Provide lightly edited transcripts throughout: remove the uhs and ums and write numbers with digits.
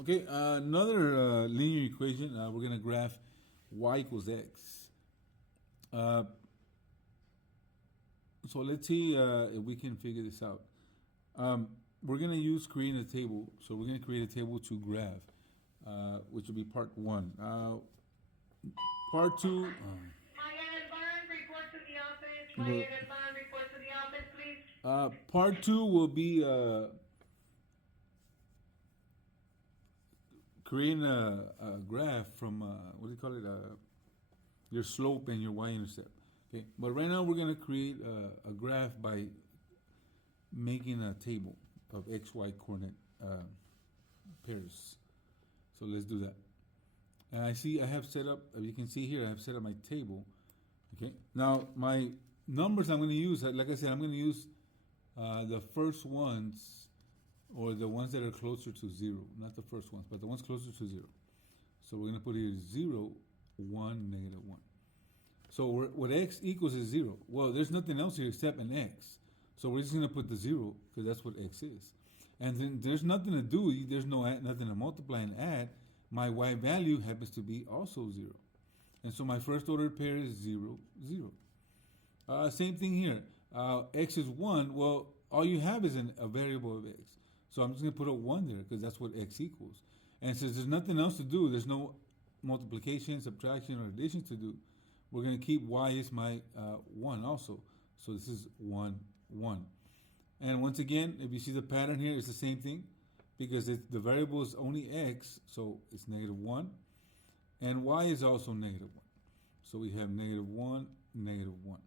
Okay, another linear equation. We're going to graph y equals x. So let's see if we can figure this out. We're going to use creating a table. So we're going to create a table to graph, which will be part one. Part two. Mariana Bond, report to the office. Mariana Bond, report to the office, please. Part two will be creating a graph from, what do you call it, your slope and your y-intercept. Okay, but right now we're going to create a graph by making a table of xy coordinate pairs. So let's do that. And I have set up, as you can see here, I have set up my table. Okay, now my numbers I'm going to use, like I said, I'm going to use the first ones, or the ones that are closer to zero. Not the first ones, but the ones closer to zero. So we're going to put here 0, 1, negative 1. So what x equals is 0. Well, there's nothing else here except an x. So we're just going to put the 0 because that's what x is. And then there's nothing to do. There's nothing to multiply and add. My y value happens to be also 0. And so my first ordered pair is 0, 0. Same thing here. X is 1. Well, all you have is a variable of x. So I'm just going to put a 1 there because that's what x equals. And since there's nothing else to do, there's no multiplication, subtraction, or addition to do, we're going to keep y is my 1 also. So this is 1, 1. And once again, if you see the pattern here, it's the same thing because the variable is only x, so it's negative 1. And y is also negative 1. So we have negative 1, negative 1.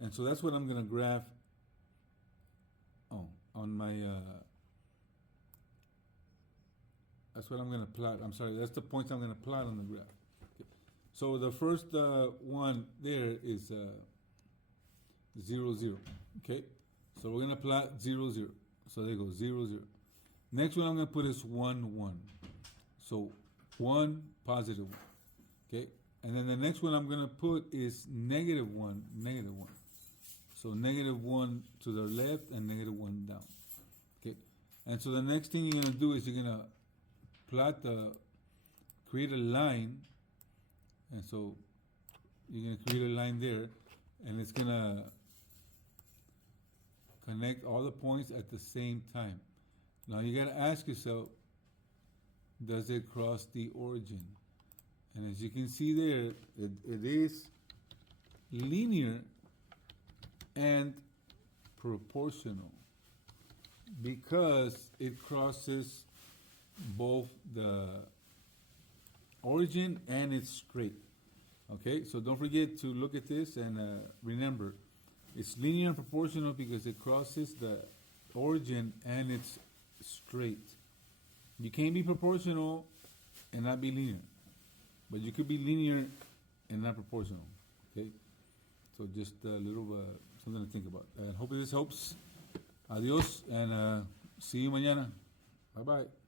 And so that's what I'm going to graph on my, that's what I'm going to plot. I'm sorry, that's the points I'm going to plot on the graph. Okay. So the first one there is 0, 0. Okay, so we're going to plot 0, 0. So there goes 0, 0. Next one I'm going to put is 1, 1. So 1, positive 1. Okay, and then the next one I'm going to put is negative 1, negative 1. So negative 1 to the left and negative 1 down. Okay, and so the next thing you're going to do is you're going to create a line. And so you're going to create a line there, and it's going to connect all the points at the same time. Now you got to ask yourself, does it cross the origin? And as you can see there, it is linear and proportional because it crosses both the origin and it's straight. Okay, so don't forget to look at this and remember, it's linear and proportional because it crosses the origin and it's straight. You can't be proportional and not be linear, but you could be linear and not proportional. Okay, so just a little something to think about. And hope this helps. Adios, and see you mañana. Bye bye.